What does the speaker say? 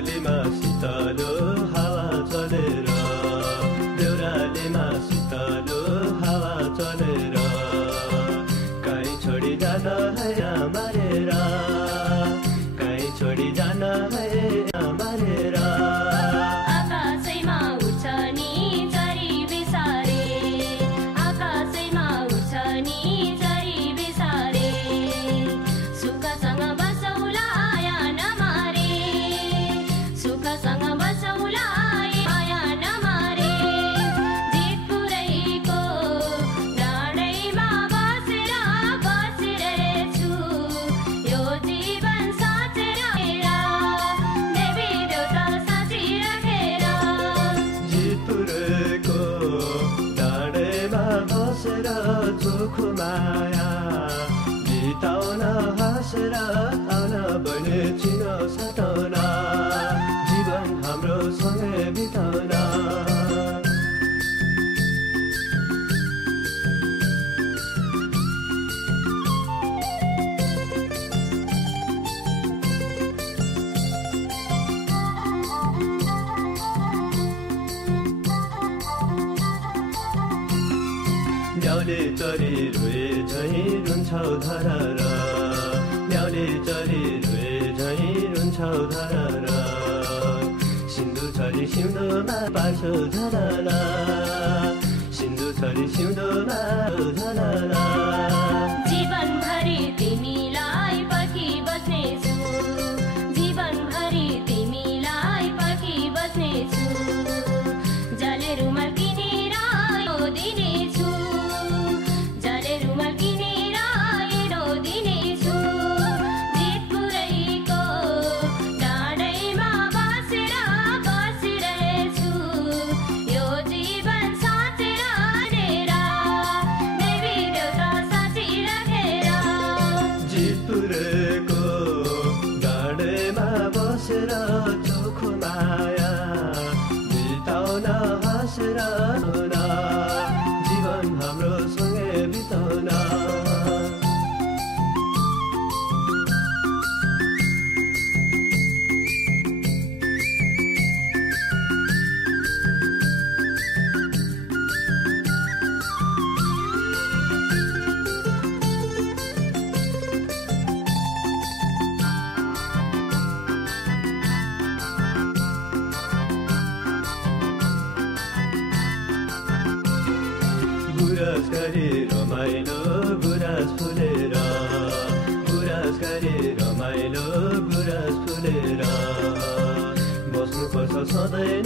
देउरालीमा शीतलो हावा चलेर देउरालीमा शीतलो हावा चलेर कहीँ छोडी जान है मारेर कहीँ छोडी जान है मारेर आकाशैमा उड्छ नि चरी बिसारे आकाशैमा उड्छ नि चरी बिसारे सुखसँग बसौला आया नमारे सुखसँग बसौला आया नमारे जितपुरैको डाँडैमा बसेर बसिरहेछु यो जीवन साँचेर देवी देउता साँचिराखेर जितपुरको डाँडैमा बसेर चोखो माया बिताउन हाँसेर आउन बहिनी चिन सताउन जीवन हाम्रो सँगै बिताउन न्याउले चरी रोए झैँ रुन्छौ धरर न्याउले चरी रोए झैँ रुन्छौ धरर सिन्धु छरी सिउँदोमा पार्छौ झलल सिन्धु छरी सिउँदोमा झलल जीवनभरि तिमीलाई पर्खी बस्नेछु जीवनभरि तिमीलाई पर्खी बस्नेछु जले रुमाल किनेर यो दिनेछु जले रुमाल किनेर यो दिनेछु जितपुरैको डाँडैमा बसेर बसिरहेछु यो जीवन साँचेर नेर देवी देउता साँचिराखेर जितपुरको डाँडैमा बसेर चोखो माया बिताउन हाँसेर आउन जीवन हाम्रो सँगै बिताउन गुराँस गरी रमाइलो गुराँस फुलेर गुराँस गरी रमाइलो गुराँस फुलेर बस्नुपर्छ सधैँ